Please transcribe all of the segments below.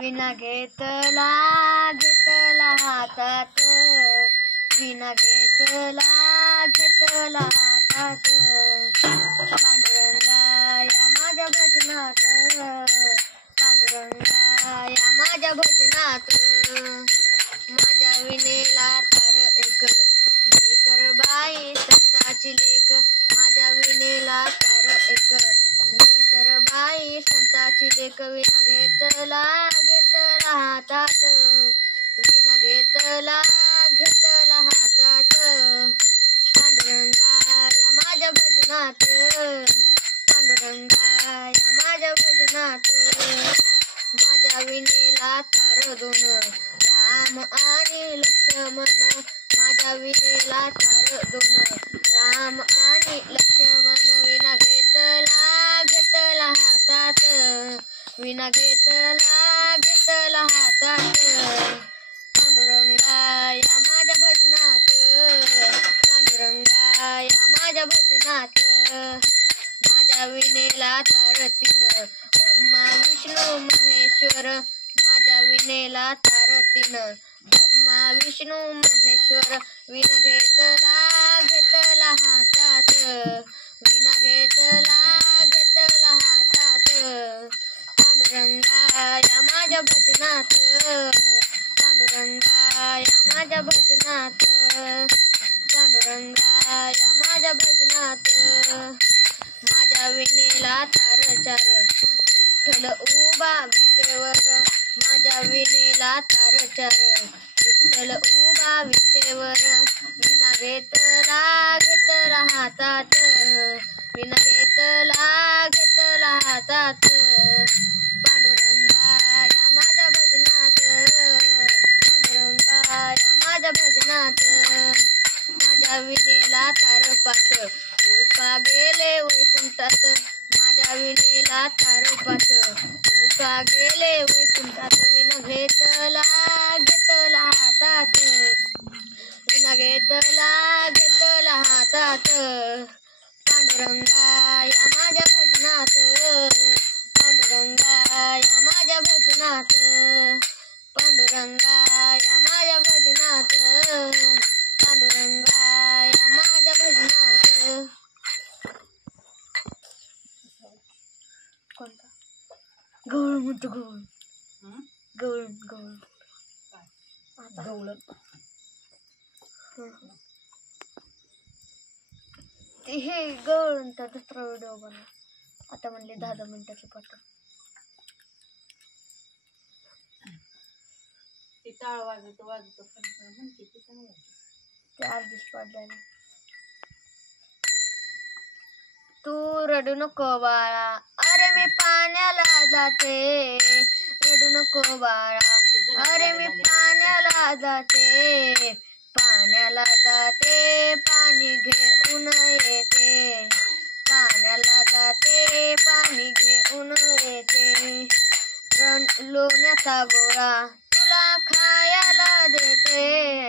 विना घेतला हातात, विना घेतला हातात, पांडुरंगा या माझ्या भजनात, पांडुरंगा या माझ्या भजनात, माझ्या विनेला तर एक मी तर बाई संताची लेक, माझ्या विनेला तर एक मी तर बाई संताची लेक, विना घेतला हातात, विना घेतला हातात, पांडुरंगा या माझ्या भजनात, पांडुरंगा या माझ्या भजनात, माझ्या विनेला तार दोन राम आणि लक्ष्मण, माझ्या विनेला तार दोन राम आणि लक्ष्मण, विना घेतला हातात, विना घेतला हातात, पांडुरंगा या माझ्या भजनात, पांडुरंगा या माझ्या भजनात, माझ्या विनेला तार तीन ब्रह्मा विष्णू महेश्वर, माझ्या विनेला तार तीन ब्रह्मा विष्णू महेश्वर, विना घेतला हातात, विना घेतला हातात, पांडुरंगा या माझ्या भजनात, पांडुरंगा या माझ्या भजनात, पांडुरंगा या माझ्या भजनात, माझ्या विनेला तार चार विठ्ठल उभा विटेवर, माझ्या विनेला तार चार विठ्ठल उभा विटेवर, विना घेतला हातात, विना घेतला हातात, पांडुरंगा या माझ्या भजनात, पांडुरंगा या माझ्या भजनात, माझ्या विनेला तार पाच तुका गेले वैकुंठात, माझ्या विनेला तार पाच तुका गेले वैकुंठात, विना घेतला हातात, विना घेतला हातात, पांडुरंगा या माझ्या भजनात, पांडुरंगा या माझ्या भजनात, पांडुरंगा या माझ्या भजनात, पांडुरंगा या माझ्या भजनात. कोणता गवळ म्हणतो गवळ गवळ गवळ हे गवळ म्हणतात. दुसरा व्हिडिओ बनव आता, म्हणले 10 मिनिटाची पाठ. ते टाळ वाजवतो म्हणते ते अर्धीच पाठ झाली. तू रडू नको बाळा, अरे मी पाण्याला जाते, रडू नको बाळा, अरे मी पाण्याला जाते, पाण्याला जाते पाणी घेऊन येते, पाण्याला जाते पाणी घेऊन येते, लोण्याचा गोळा तुला खायला देते,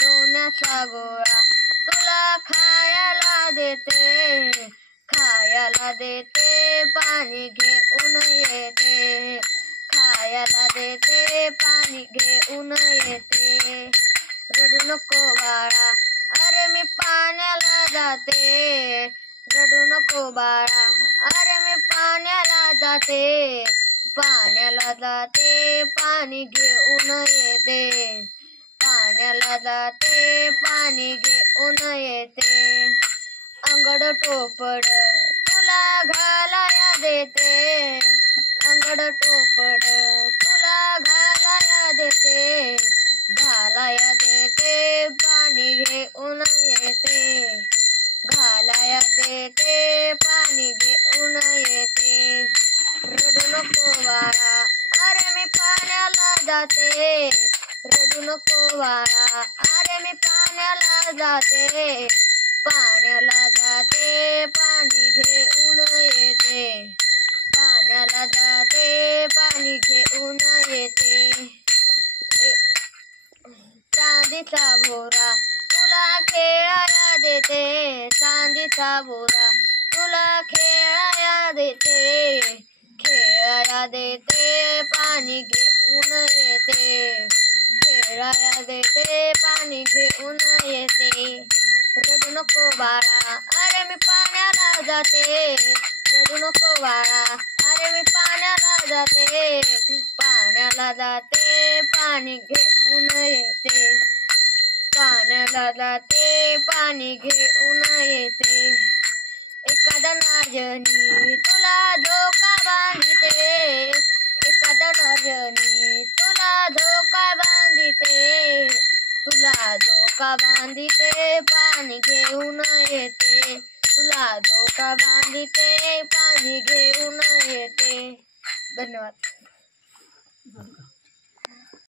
लोण्याचा गोळा तुला खायला देते, खायला देते पाणी घेऊन येते, खायला देते पाणी घेऊन येते, रडू नको बाळा, अरे मी पाण्याला जाते, रडू नको बाळा, अरे मी पाण्याला जाते, पाण्याला जाते पाणी घेऊन येते, पाण्याला जाते पाणी घेऊन येते, अंगड टोपड तुला घालाया देते, अंगड टोपड तुला घालाया देते, घालाया देते पाणी घेऊन येते, घालाया देते पाणी घेऊन येते, रडू नको बाळा, अरे मी पाण्याला जाते, रडू नको बाळा, अरे मी पाण्याला जाते, पाण्याला जाते पाणी घेऊन येते, पाण्याला जाते पाणी घेऊन येते, चांदीचा भोरा तुला खेळायला देते, चांदीचा भोरा तुला खेळायला देते, खेळायला देते पाणी घेऊन घेऊन येते, खेळाया देते पाणी घेऊन येते. रडू नको बाळा अरे मी पाण्याला जाते, रडू नको बाळा अरे मी पाण्याला जाते, पाण्याला जाते पाणी घेऊन येते, पाण्याला जाते पाणी घेऊन येते. एखादा नाजनी तुला धोका बांधिते, एखादा नाजनी तुला धोका बांधिते, तुला धोका बांधिते पाणी घेऊन येते, तुला धोका बांधिते पाणी घेऊन येते. धन्यवाद.